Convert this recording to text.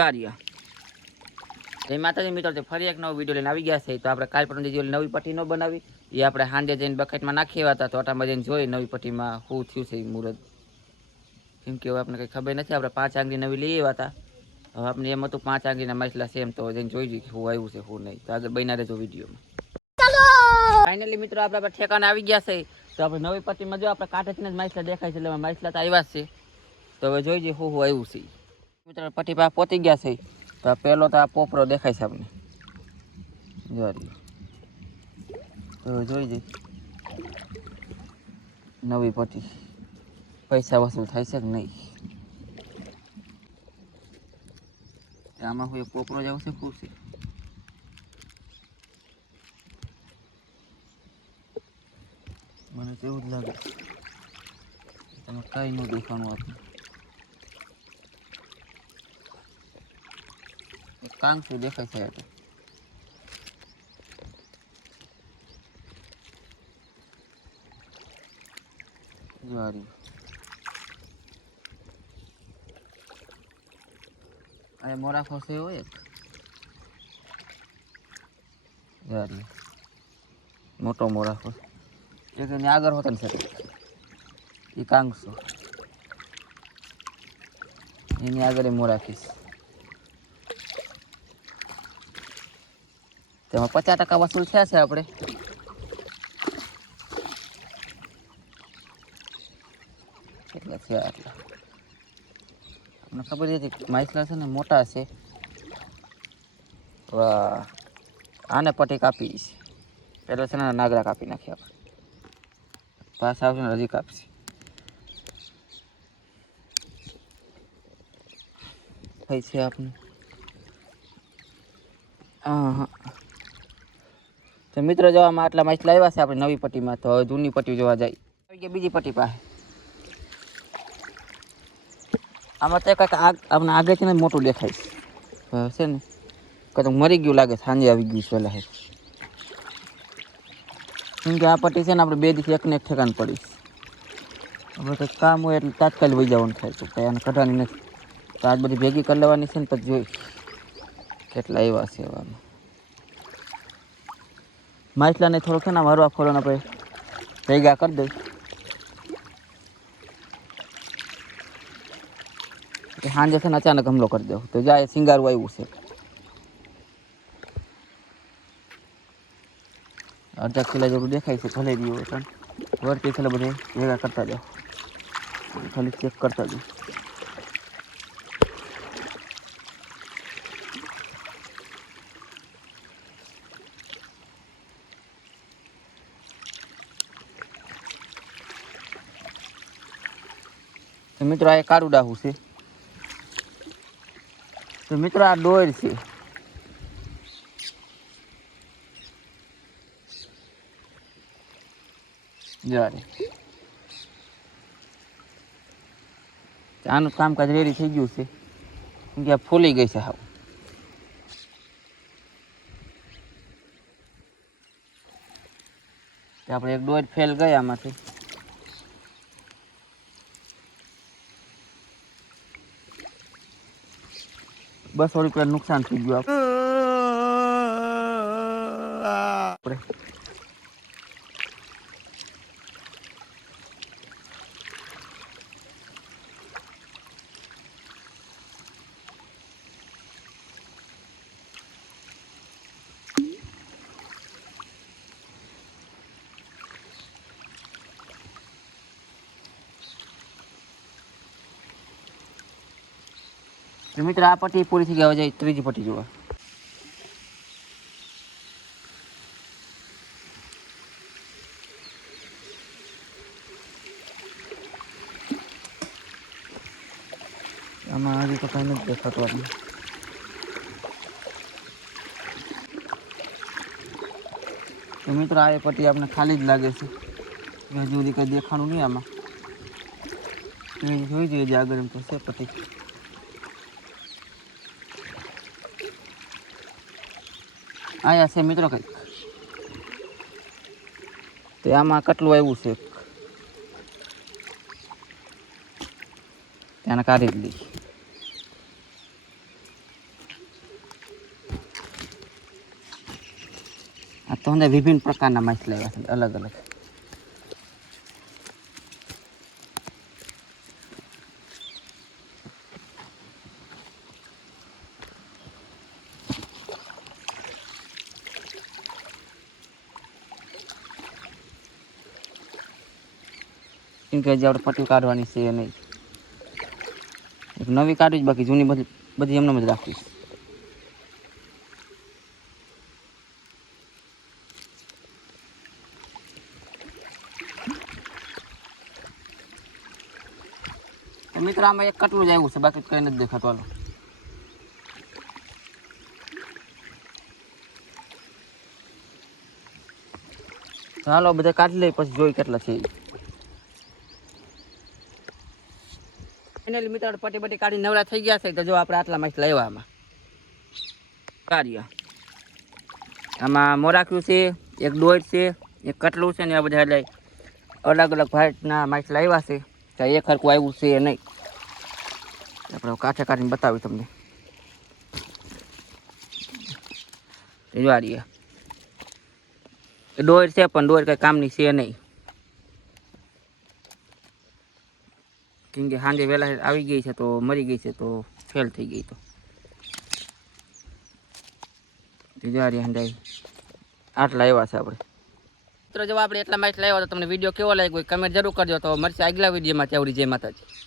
કાર્ય જય માતાજી મિત્રો તે ફરી એક નવો વીડિયો લઈને આવી ગયા છે. તો આપણે કાલ પણ જે નવી પટ્ટી ન બનાવી એ આપણે હાંડે જઈને બકેટમાં નાખી હતા. તો આટામાં જઈને જોઈ નવી પટ્ટીમાં શું થયું છે મુહૂર્ત કેમ કે હવે આપણે કંઈ ખબર નથી આપણે પાંચ આંગળી નવી લઈ આવ્યા હતા. હવે આપણે એમ હતું પાંચ આંગળીના માછલા સેમ તો જઈને જોઈ જઈએ શું આવ્યું છે શું નહીં. તો આગળ બન્યા રહેજો વિડીયોમાં. ફાઇનલી મિત્રો આપણે આપણે ઠેકાણે આવી ગયા છે. તો આપણે નવી પટ્ટીમાં જો આપણે કાંઠેથી જ માછલા દેખાય છે એટલે માછલા તો આવ્યા છે. તો હવે જોઈ જઈએ શું શું આવ્યું છે. મિત્રો પટ્ટી પાસે પહોંચી ગયા છે. તો પહેલો તો આ પોપરો દેખાય છે આપણે જોરી તો જોઈ જઈ નવી પટ્ટી પૈસા વસૂલ થાય છે કે નહીં? આમાં કોઈ પોપરો જવું છે ખુશ છે? મને તો એવું જ લાગે. તમે કઈ ન દેખાણું હતું શું દેખાય છે એટલે જારી અરે મોરા ફસે હોય એક જારી મોટો મોરા ફસ એક એની આગળ હોતા ને સર એ કાંગસો એની આગળ એ તેમાં પચાસ ટકા વસૂલ થયા છે આપણે. કેટલા થયા એટલા ખબર છે માઇસલા છે ને મોટા છે. આને પટી કાપી છે. પહેલાં છે ને નાગરા કાપી નાખ્યા આપણે. પાછા આવશે ને હજી કાપશે થઈ છે આપને. હા હા તો મિત્રો જોવામાં આટલા માછલા આવ્યા છે આપણે નવી પટ્ટીમાં, તો હવે જૂની પટ્ટી જોવા જાય. આવી ગયા બીજી પટ્ટી પાસે. આમાં તો કંઈક આગ, આપણે આગળથી મોટું દેખાય. છે ને કદાચ મરી ગયું લાગે, સાંજે આવી ગયું છે હે કેમ કે આ પટ્ટી છે ને આપણે બે દિવસ એકને એક ઠેકાણ પડી આપણે કંઈક કામ હોય એટલે તાત્કાલિક વહી જવાનું થાય તો કંઈ આને કઢવાની નથી. તો આજ બધી ભેગી કરી લેવાની છે ને પછી જોઈ કેટલા એવા છે એવામાં માછલાને થોડોક છે ને આમ હરવા ફરવાના આપણે ભેગા કરી દઈ કે સાંજે છે ને અચાનક હુમલો કરી દો તો જાય સિંગારું આવ્યું છે અડધા કિલો જેવું દેખાય છે ભલે રહ્યું હોય પણ વળતી છે બધે ભેગા કરતા જાઓ ખાલી ચેક કરતા જાઓ તો મિત્રો આ કાળું ડાહું છે. તો મિત્રો આ ડોર છે. જ્યારે આનું કામકાજ રેડી થઈ ગયું છે. કેમ કે આ ફૂલી ગઈ છે હાવ. આપણે એક ડોર ફેલ ગયા આમાંથી. બસો રૂપિયા નુકસાન થઈ ગયું આપણે તો મિત્ર આ પટ્ટી પૂરી થઈ ગયા હવે જાય ત્રીજી પટ્ટી જોવા આમાં હજી તો કઈ નથી દેખાતું આપણે તો મિત્રો આ એ પટ્ટી આપણે ખાલી જ લાગે છે હજુ સુધી કંઈ દેખાણું નહીં આમાં એ જોઈ જોઈએ જે આગળ એમ તો છે પટ્ટી અહીંયા છે મિત્રો કંઈક. તો આમાં કેટલું આવ્યું છે તેને કાઢી દીધી આ તો વિભિન્ન પ્રકારના માછલા આવ્યા છે અલગ અલગ કે હજી આપણે પટ્ટી કાઢવાની છે નહીં. એક નવી કાઢવી બાકી જૂની બધી બધી એમને જ રાખવી. તો આમાં એક કટલું જ આવ્યું છે, બાકી કઈ નથી દેખાતું, હાલો. ચાલો બધા કાઢી લઈ પછી જોઈ કેટલા છે ફાઇનલી મિત્રો પટી પટી કાઢી નવરા થઈ ગયા છે તો જો આપણે આટલા માછલા આવ્યા આમાં. કાર્ય. આમાં મોરાખ્યું છે, એક દોઢ છે, એક કટલું છે ને આ બધા એટલે અલગ અલગ ભાઈના માસ લાવ્યા છે. તો એક હરખું આવ્યું છે નહીં. આપણે કાંઠે કાઢીને બતાવી તમને. જોવાડીએ દોડ છે પણ દોડ કઈ કામની છે નહીં. કેમ કે સાંજે વહેલા આવી ગઈ છે તો મરી ગઈ છે તો ફેલ થઈ ગઈ તો. જોવાડી હંડાઈ આટલા આવ્યા છે આપણે. મિત્રો, જો આપણે એટલા માછલા લાવ્યા તો તમને વીડિયો કેવો લાગ્યો કમેન્ટ જરૂર કરજો. તો મળશે આગલા વિડીયોમાં. ત્યાં જય માતાજી.